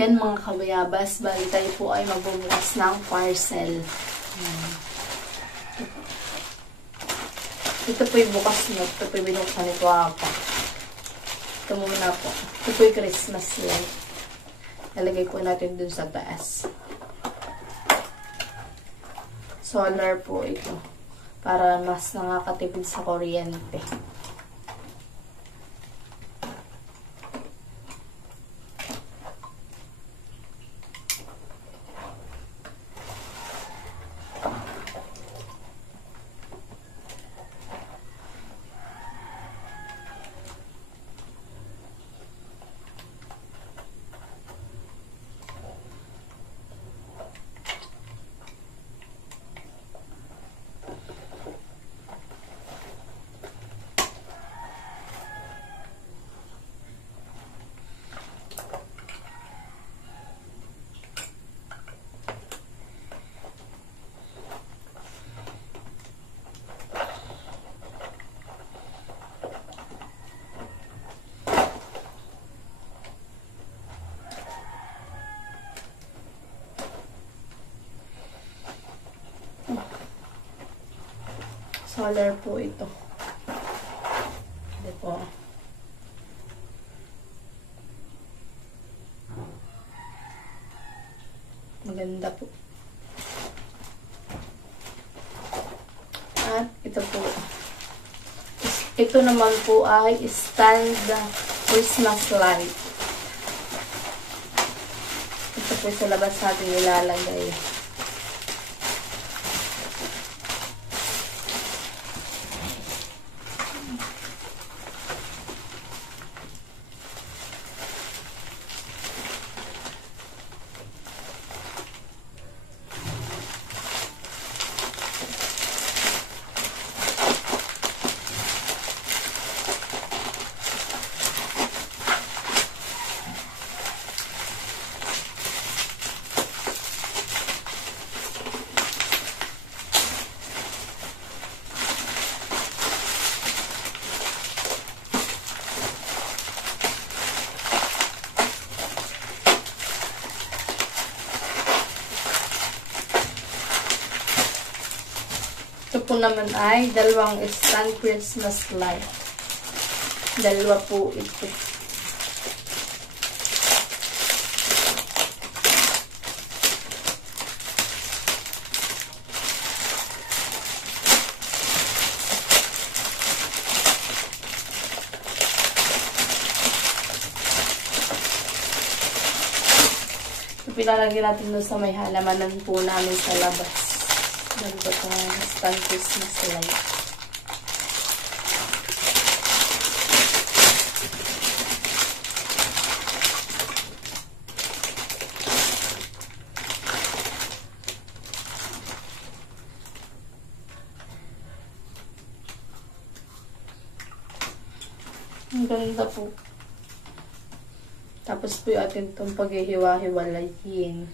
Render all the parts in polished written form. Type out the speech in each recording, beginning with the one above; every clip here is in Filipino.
Yan mga kabayabas, bali tayo po ay magbubukas ng parcel. Yan. Ito po yung bukas nyo. Ito po yung binuksan nito ako. Ito muna po. Ito po yung Christmas light. Nalagay po natin dun sa taas. Solar po ito. Para mas nakakatipid sa kuryente. Solar po ito. Ito po. Maganda po. At ito po. Ito naman po ay stand Christmas light. Ito po sa labas natin ilalagay. Ito po naman ay dalawang stand Christmas light. Dalawa po ito. Ito pinalagyan natin doon sa may halamanan po namin sa labas. Ganito po stand Christmas light. Ang ganda po. Tapos po yung atin itong paghihiwa-hiwalayin.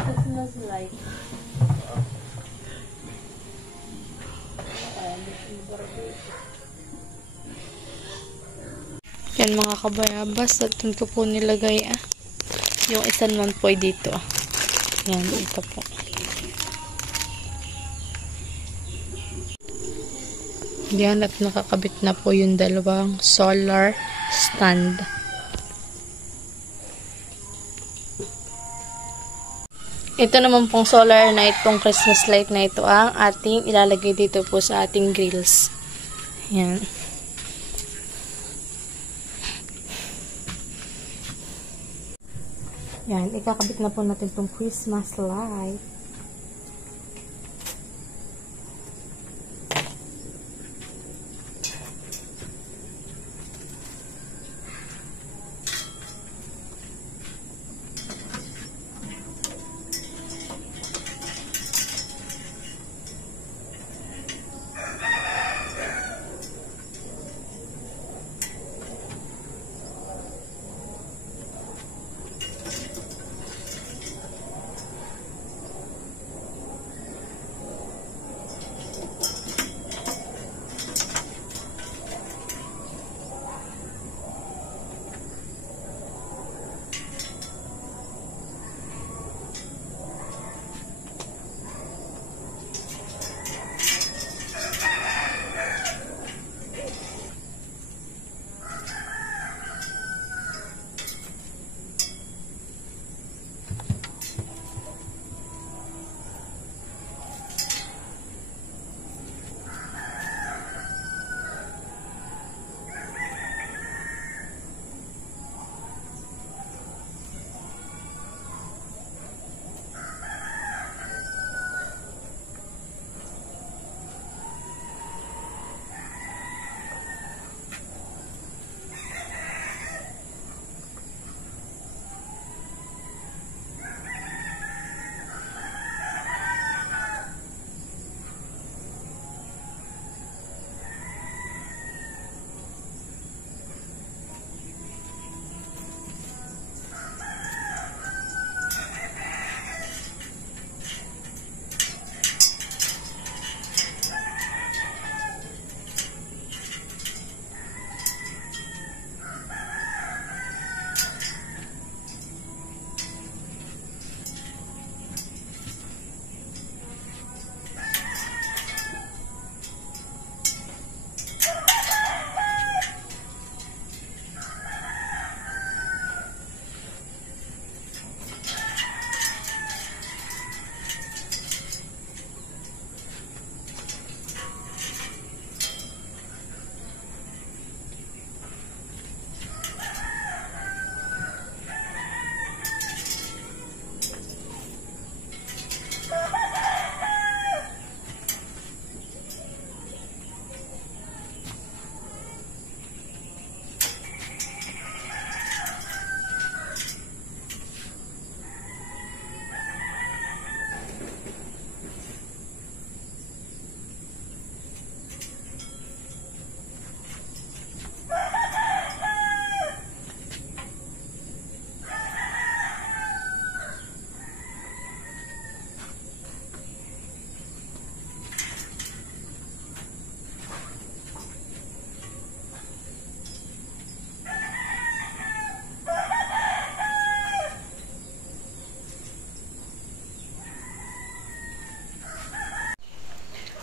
Christmas light. Yan mga kabayabas, at ko po nilagay yung isa naman po ay dito. Yan, ito po. Yan, at nakakabit na po yung dalawang solar stand. Ito naman pong solar na itong Christmas light na ito ang ating ilalagay dito po sa ating grills. Yan. Yan, ikakabit na po natin itong Christmas light.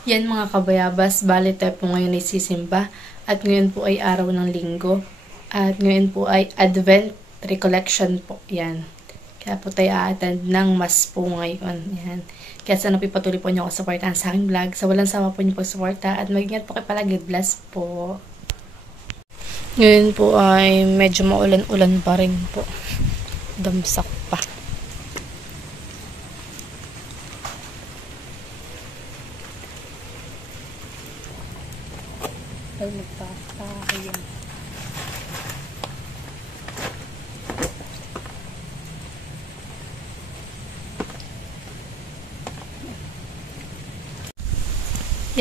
Yan mga kabayabas, bali tayo po ngayon ay sisimba at ngayon po ay araw ng linggo at ngayon po ay Advent Recollection po. Yan. Kaya po tayo a-attend ng Mass po ngayon. Yan. Kaya sana po ipatuloy po niyo ako supportahan sa aking vlog. Sa walang sama po niyo pag-suporta at mag-ingat po kayo palagi. Bless po. Ngayon po ay medyo maulan-ulan pa rin po. Damsak pa. Pag magpapakayan.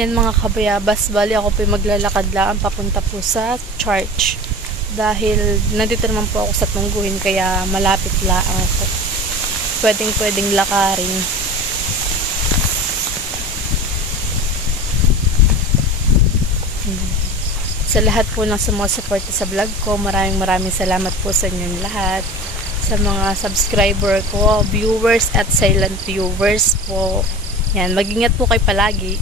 Yan mga kabayabas, bali ako po maglalakad lang papunta po sa church. Dahil nandito naman po ako sa Tungguhin kaya malapit lang ako. Pwedeng lakarin. Sa lahat po ng sumusuporta sa vlog ko, maraming salamat po sa inyong lahat. Sa mga subscriber ko, viewers at silent viewers po. Yan, mag-ingat po kayo palagi.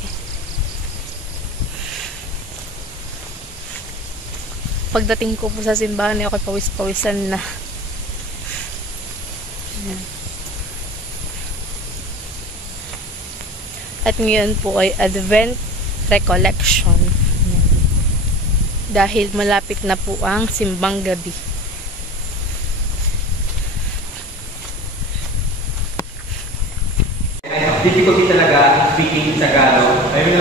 Pagdating ko po sa simbahan, ay ako pawis-pawisan na. Yan. At ngayon po ay Advent Recollection. Yan. Dahil malapit na po ang simbang gabi. Difficulty talaga speaking Tagalog. I mean,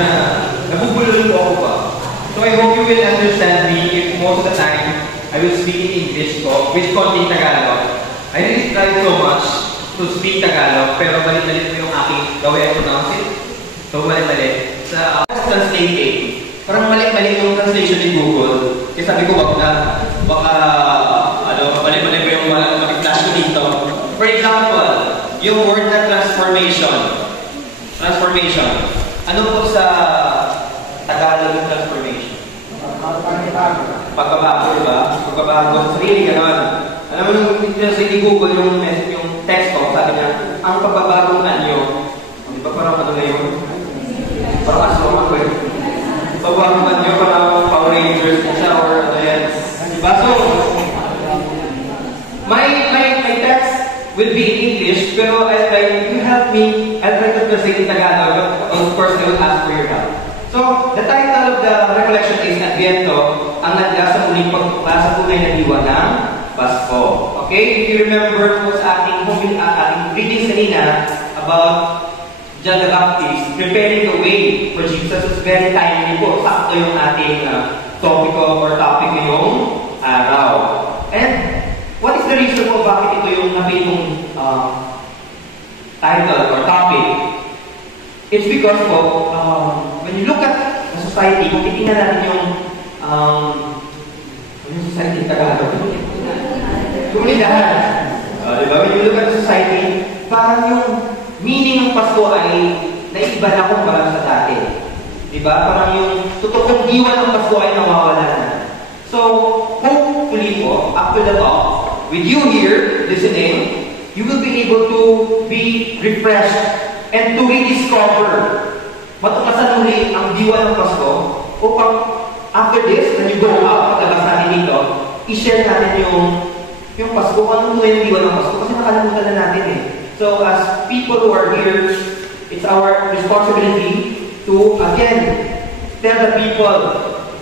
nabubulol po ako pa. So I hope you will understand me if most of the time I will speak in English po with konting Tagalog. I really tried so much to speak Tagalog, pero balik-balik po yung aking gawin and pronounce it. So balik-balik. Sa translating, parang mali-mali yung translation ni Google. Kaya sabi ko, wag na, baka, mali-mali pa yung mag-flash ko dito. For example, yung word na transformation. Ano po sa Tagalog yung transformation? Pagbabago, diba? Pagbabago sa sarili, gano'n. Alam mo yung translate ni Google yung text ko, sabi niya, ang pagbabagong anyo. Di ba parang ano na yun? Parang aswang ako eh. Pagbabagong anyo, parang Power Rangers na siya or ano yan. Diba? So, my text will be in English, pero if you help me, I'll try to translate in Tagalog. Of course, I will ask for your help. So, the title of the recollection is Adviento, ang nagla sa muling pagtukla sa tunay na diwa ng Pasko. Okay? If you remember po sa ating readings kanina about John the Baptist, preparing the way for Jesus is very timely po. Sakto yung ating topic ngayong araw. And what is the reason po bakit ito yung napili kong title or topic? It's because po, when you look at the society, kung titingnan natin yung society in Tagalog, komunidad. Diba? When you look at the society, parang yung meaning ng Pasko ay naiba na kumpara sa dati. Diba? Parang yung totoong diwa ng Pasko ay nawawala na. So, hopefully po, after the talk, with you here, listening, you will be able to be refreshed and to rediscover matuklasan muli ang diwa ng Pasko upang after this, when you go out, paglabas natin dito, i-share natin yung Pasko, anong yung diwa ng Pasko, kasi nakalimutan na natin eh. So as people who are here, it's our responsibility to, again, tell the people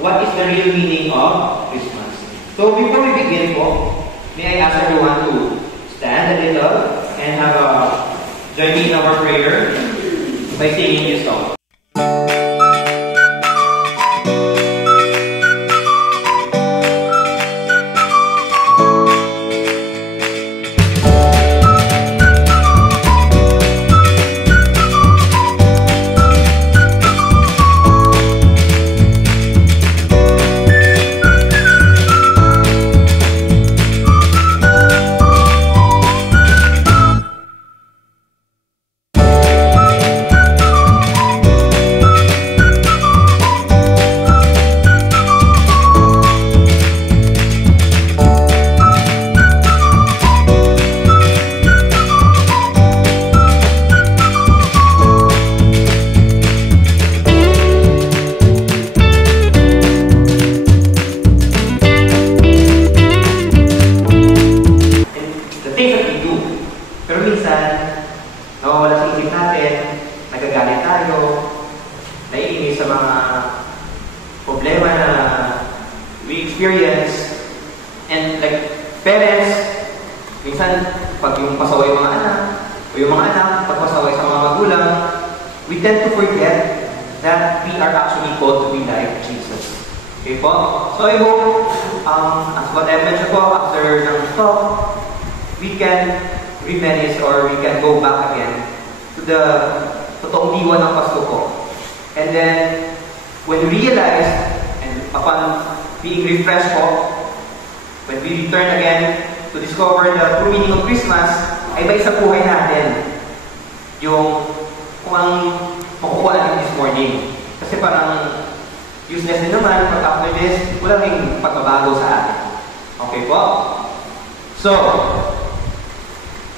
what is the real meaning of Christmas. So before we begin po, may I ask everyone to stand a little and have join me in our prayer by singing this song.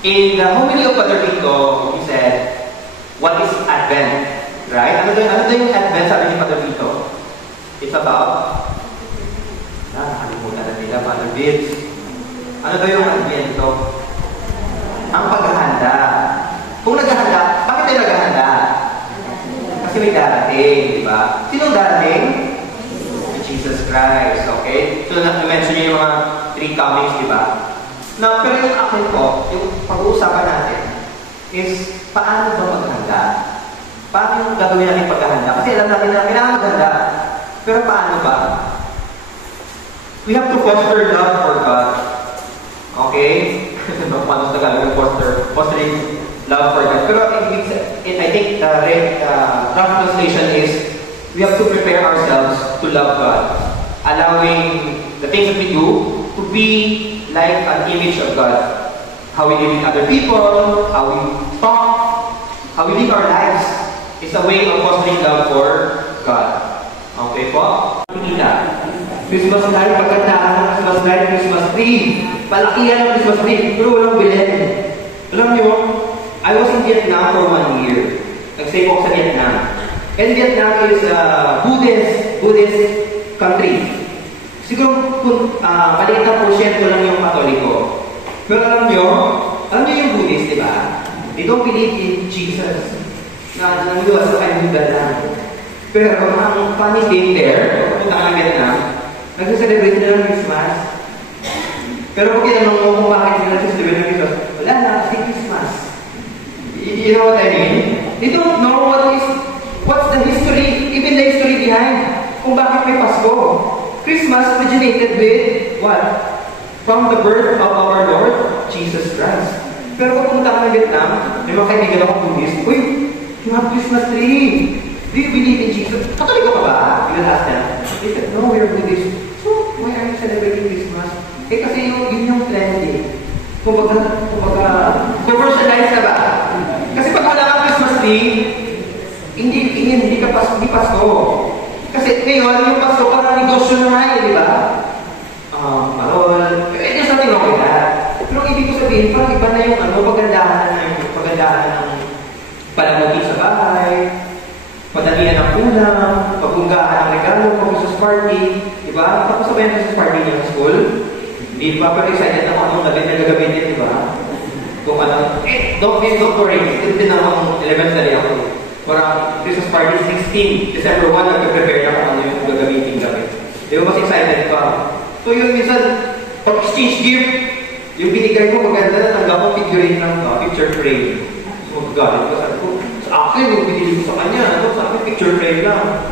In the homily of Padre Vito, he said, what is Advent? Right? Ano yung Advent sabi ni Padre Vito? It's about, nakalimutan na nila, Father Vince. Ano ba yung Advento? Ang paghahanda. Kung naghahanda, bakit tayo naghahanda? may darating, di ba? Sinong darating? Jesus Christ, okay? So, na-mention niyo yung mga three comings, di ba? Na, pero yung akin po, yung pag-uusapan natin, is paano ba maghanda? Paano yung gagawin natin paghahanda? Kasi alam natin na kailangan maghanda. Pero paano ba? We have to foster love for God. Okay? Paano sa Tagalog? Fostering love for God. Pero I think the rough translation is we have to prepare ourselves to love God. Allowing the things that we do to be like an image of God. How we live with other people, how we talk, how we live our lives is a way of fostering love for God. Okay po? Christmas light, pagkandaan ng Christmas light, Christmas tree. Palakihan ng Christmas tree, pero walang bilhin. Alam niyo, I was in Vietnam for 1 year. Nag-stay po ako sa Vietnam. And Vietnam is a Buddhist country. Siguro, maliit na porsyento lang yung Katoliko. Pero alam niyo yung Buddhist, di ba? They don't believe in Jesus. Nangyuwas sa kanyang Buddha lang. Pero ang funny thing there, kung punta ka ng Vietnam, nagsa-celebrate nila ng Christmas. Pero kung kinanong mo kung bakit nila nagsa-celebrate ng Christmas, wala na, kasi Christmas. You know what I mean? They don't know what's the history, even the history behind kung bakit may Pasko. Christmas originated with what? From the birth of our Lord, Jesus Christ. Pero kung pumunta ka ng Vietnam, may mga kaibigan ako Buddhist, uy, you have Christmas tree. Do you believe in Jesus? Katoliko ka ba? You will ask them. They said, no, we're Buddhist. So, why are you celebrating Christmas? Eh kasi yun yung trendy. Kumbaga, commercialized na ba? Kasi pag wala kang Christmas tree, hindi Pasko. Kasi ngayon, yung Pasko parang negosyo na nga di ba? Parol. There's nothing wrong with that. Pero ang ibig ko sabihin, parang iba na yung pagandahan ng palamuti sa bahay, padalian ng ulam, pagbunggaan ng regalo, pag-Christmas party, di ba? Tapos sabay ang Christmas party niya sa school, hindi pa pero excited na anong labit na gagamitin, di ba? Kung don't worry, ito din ang elementary ako. Parang Christmas party 16, December 1, nag-prepare na kung ano yung gagamitin gamit. Di ba mas excited pa? So yun, minsan, pag-exchange gift, yung binigay mo, maganda na tanggap mo figurine ng picture frame. So magagalit ka, sabi ko, sa akin, yung binili ko sa kanya, sa akin, picture frame lang.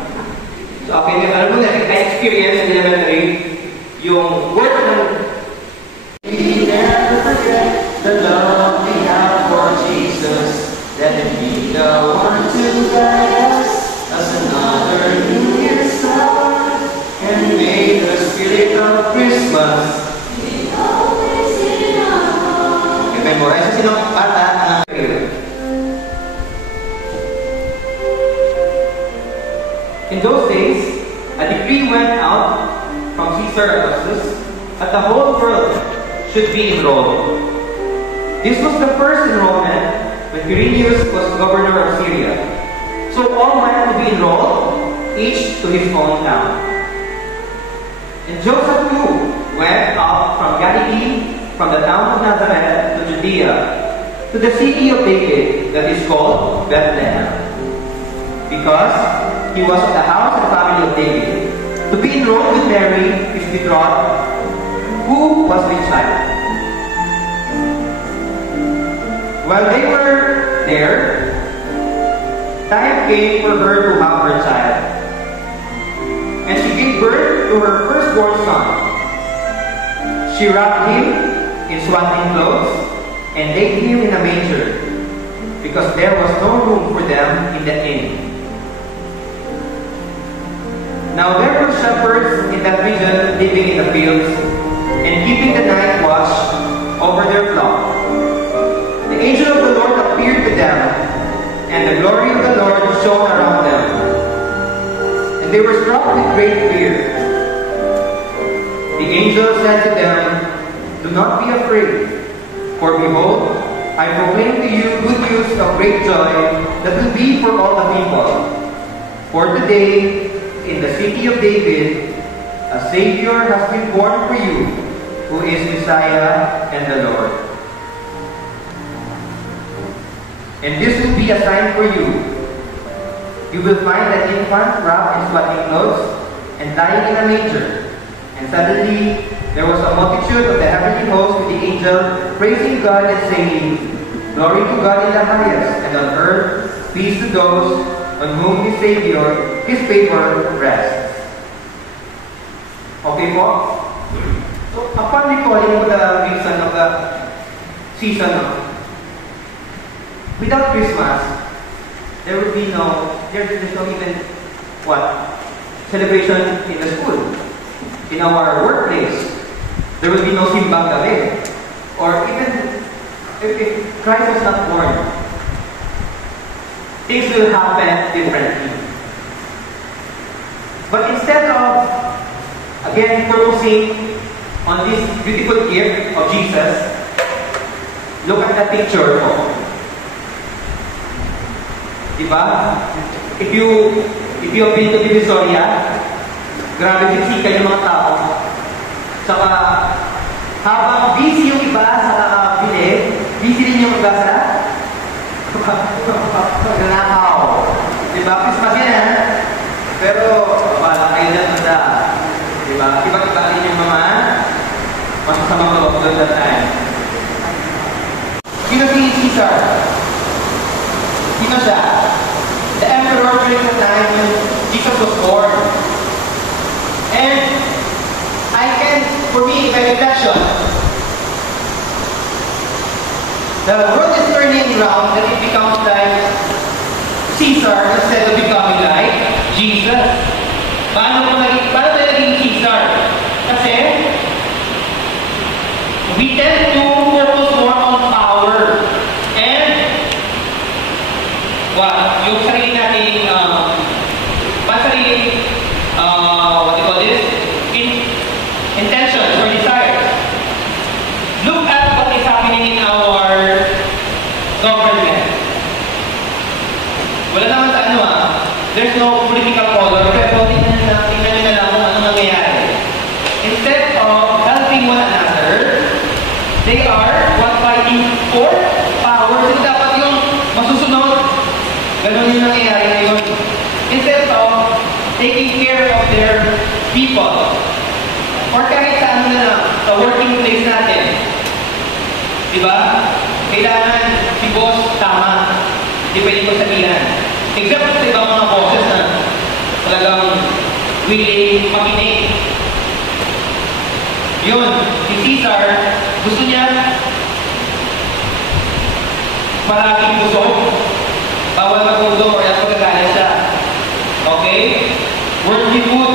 Sa akin, alam mo na, I experience in elementary, yung work ng we never forget the love we have for Jesus. Let him be the one to guide us as another New Year's star. And may the spirit of Christmas be always in our hearts. Memorize sino kata ang In those days, a decree went out from Caesar Augustus that the whole world should be enrolled. This was the first enrollment when Quirinius was governor of Syria. So all went to be enrolled, each to his own town. And Joseph too went up from Galilee, from the town of Nazareth to Judea, to the city of David that is called Bethlehem, because he was of the house and family of David, to be enrolled with Mary, his betrothed, who was with child. While they were there, time came for her to have her child. And she gave birth to her firstborn son. She wrapped him in swaddling clothes and laid him in a manger, because there was no room for them in the inn. Now there were shepherds in that region living in the fields and keeping the night watch over their flock. The angel of the Lord appeared to them, and the glory of the Lord shone around them. And they were struck with great fear. The angel said to them, "Do not be afraid, for behold, I proclaim to you good news of great joy that will be for all the people. For today, in the city of David, a Savior has been born for you, who is Messiah and the Lord. And this will be a sign for you. you will find an infant wrapped in swaddling clothes and lying in a manger. And suddenly there was a multitude of the heavenly host with the angel praising God and saying, Glory to God in the highest, and on earth peace to those on whom His Savior, His favor rests. Okay po? So, upon recalling the reason of the season, without Christmas, there's no even, celebration in the school, in our workplace. There will be no simbang gabi. Or even if Christ was not born, things will happen differently. But instead of, again, focusing on this beautiful gift of Jesus, look at the picture po. Diba? If you have been to Divisoria, grabe siksikan yung mga tao. Saka, habang busy yung iba sa bili, busy rin yung iba sa nanakaw. Diba? Christmas yan, pero, wala kayo na tanda. Diba? Iba-iba rin yung mga masasamang loob doon that time. Sino si Caesar? Sino siya? The emperor during the time when Jesus was born. And for me, my reflection, the world is turning around that it becomes like Caesar instead of becoming like Jesus. Paano tayo naging Caesar? Kasi, we tend to focus more on power. And, yung sarili nating, what do you call this? Intentions or desires. Look at what is happening in our government. Wala naman sa there's no political color, pero tingnan nyo na lang kung ano nangyayari. Instead of helping one another, they are fighting for power. Sino dapat yung masusunod? Ganun yung nangyayari ngayon. Instead of taking care of their people, or kahit sa sa working place natin. Diba? Kailangan si boss tama. Hindi pwede ko sabihan. Except sa ibang mga bosses na talagang willing makinig. Yun, si Caesar, gusto niya maraming busog. Bawal magundong or yung pagkagalit siya. Okay? Worldly food.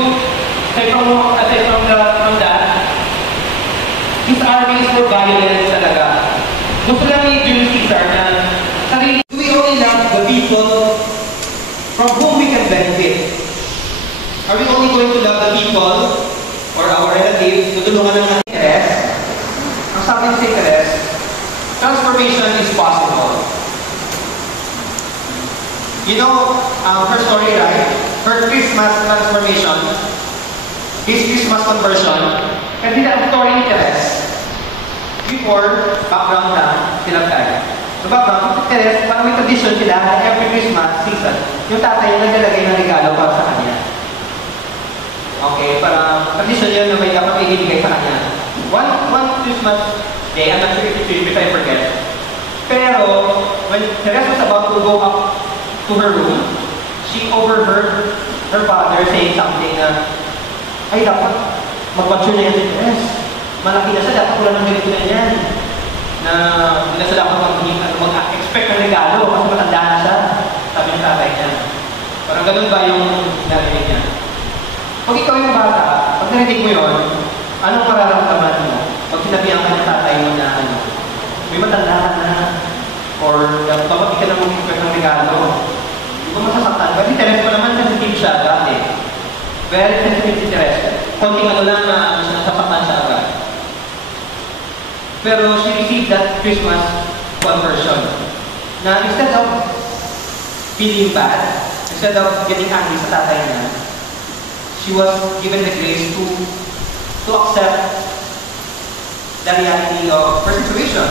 From that, his armies were violent talaga. Gusto lang ni Julius Caesar na sarili. We only love the people from whom we can benefit. Are we only going to love the people or our relatives tutulungan ng interes? Ang sabi sa interes, transformation is possible. You know, her story, right? Her Christmas transformation, his Christmas conversion, kasi ang story ni Teres, before, background lang, silang tayo. So background, si Teres, parang may tradition sila na every Christmas season, yung tatay yung naglalagay ng regalo para sa kanya. Okay, parang tradition yun na may dapat ibigay sa kanya. One Christmas day, I'm not sure if I forget, pero when Teres was about to go up to her room, she overheard her father saying something na, ay, dapat mag-mature na yan si Teres. Malaki na siya, dapat wala ng ganito na yan. Na hindi na siya dapat mag-expect ng regalo kasi matanda na siya. Sabi ng tatay niya. Parang ganun ba yung narinig niya? Pag ikaw yung bata, pag narinig mo yun, anong mararamdaman mo? Pag sinabihan ka ng tatay mo na may matanda ka na or dapat di ka na mag-expect ng regalo. Hindi ko masasaktan. Kasi Teres pa naman sensitive siya dati. Very sensitive si Teres. Konting lang na nasasaktan siya agad. Pero she received that Christmas conversion. Na instead of feeling bad, instead of getting angry sa tatay niya, she was given the grace to accept the reality of her situation.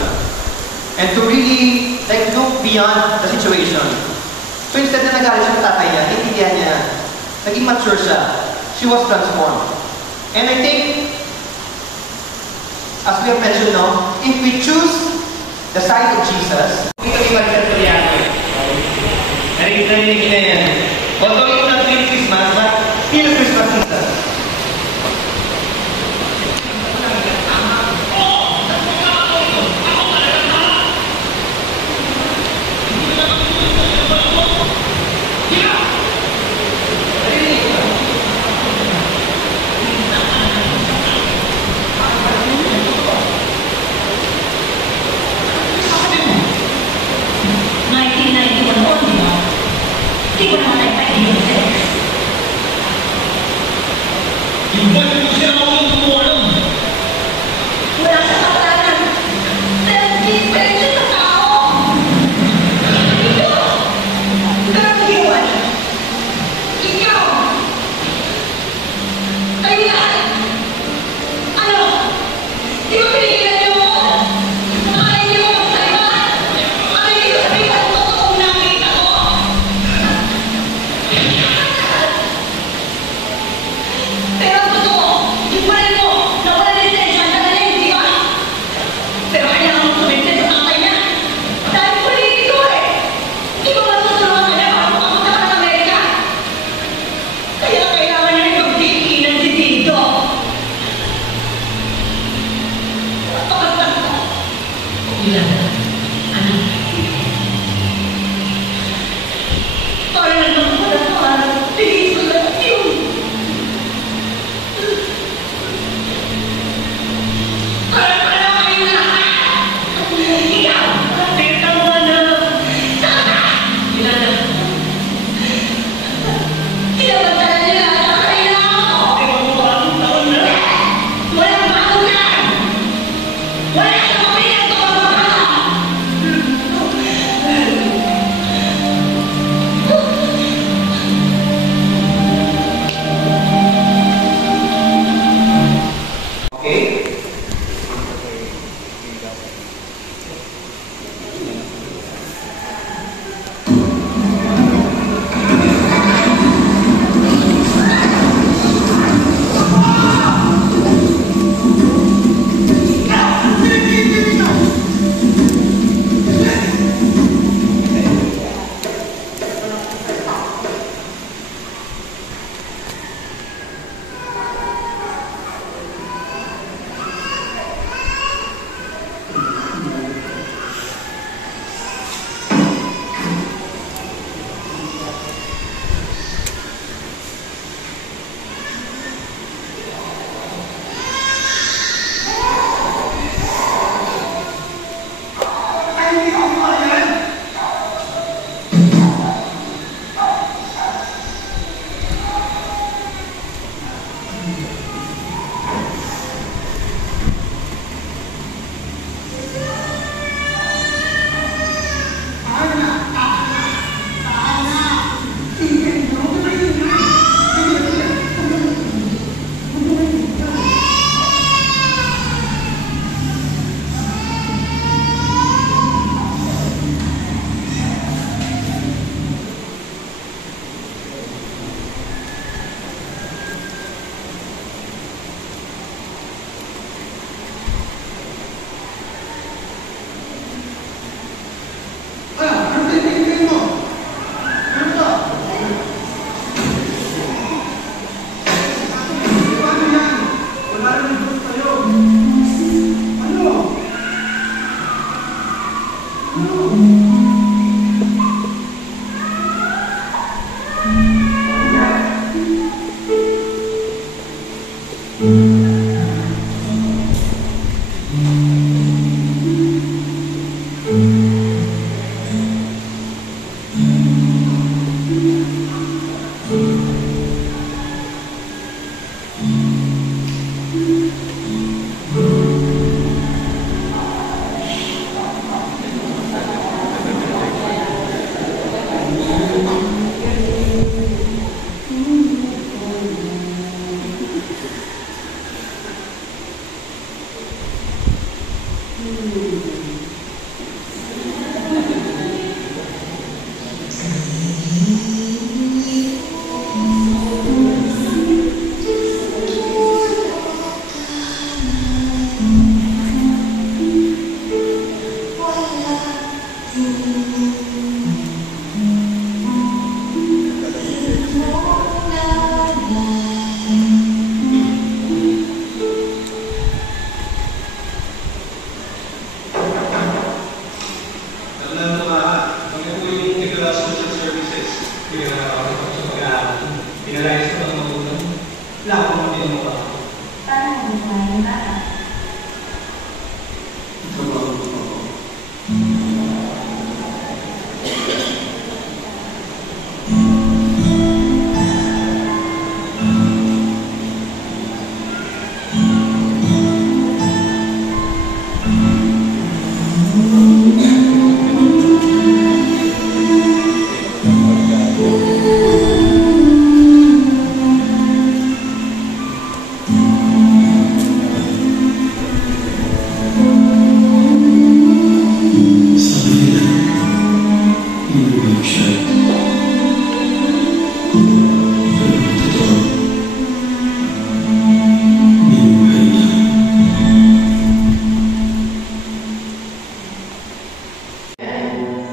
And to really look beyond the situation. So So instead na nagalit siya sa tatay niya, intindihan niya, naging mature siya. She was transformed. And I think, as we have mentioned now, if we choose the side of Jesus, we can be Mariano. Narinig na yan. Although it's not really Christmas, but still Christmas season.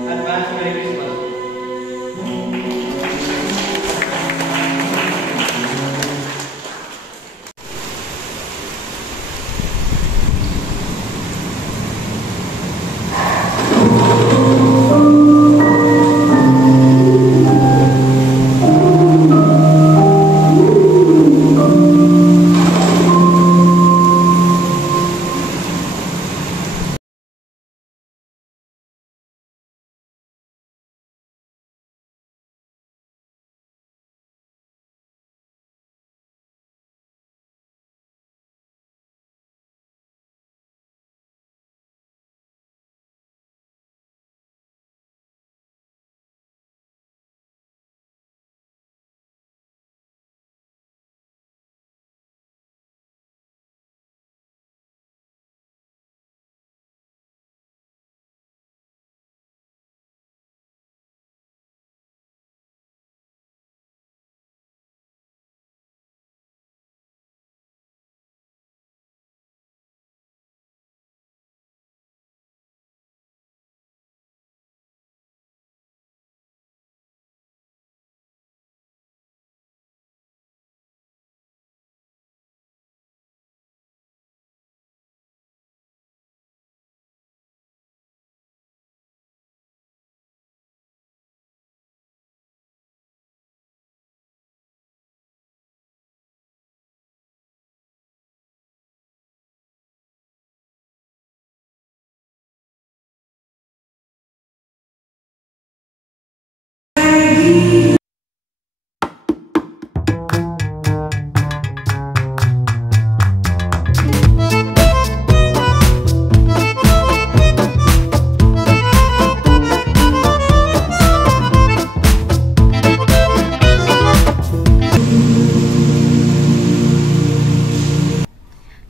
Advance Merry Christmas.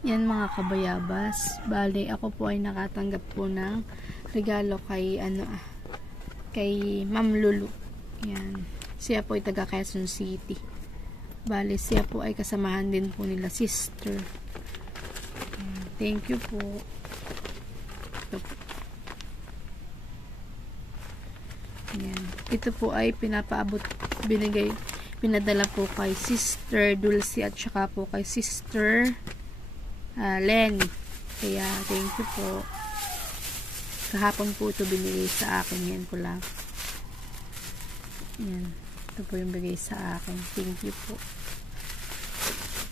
Yan mga kabayabas, bale ako po ay nakatanggap po ng regalo kay kay Ma'am Lulu. Yan. Siya po ay taga Quezon City. Bale siya po ay kasamahan din po nila sister. Yan. Thank you po. Ito po. Yan. Ito po ay pinadala po kay Sister Dulce at saka po kay Sister Lenny. Kaya thank you po. Kahapon po ito binigay sa akin. Yan ko lang. Yan. Ito po yung bigay sa akin. Thank you po.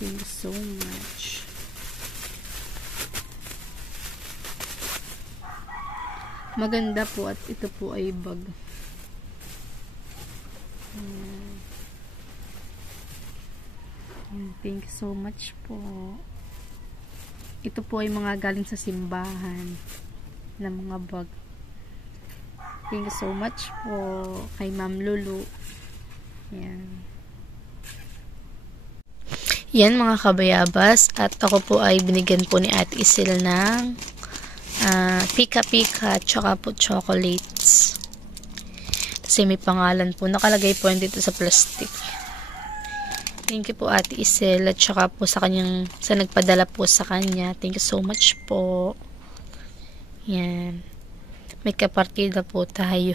Thank you so much. Maganda po at ito po ay bag. Yan. Thank you so much po. Ito po ay mga galing sa simbahan na mga bag. Thank you so much po kay Ma'am Lulu. Yan. Yan mga kabayabas. At ako po ay binigyan po ni Ate Isil ng pika-pika tsaka po chocolates. Kasi may pangalan po. Nakalagay po dito sa plastic. Thank you po Ate Isel at saka po sa nagpadala po sa kanya. Thank you so much po. Yan. May kapartida po tayo.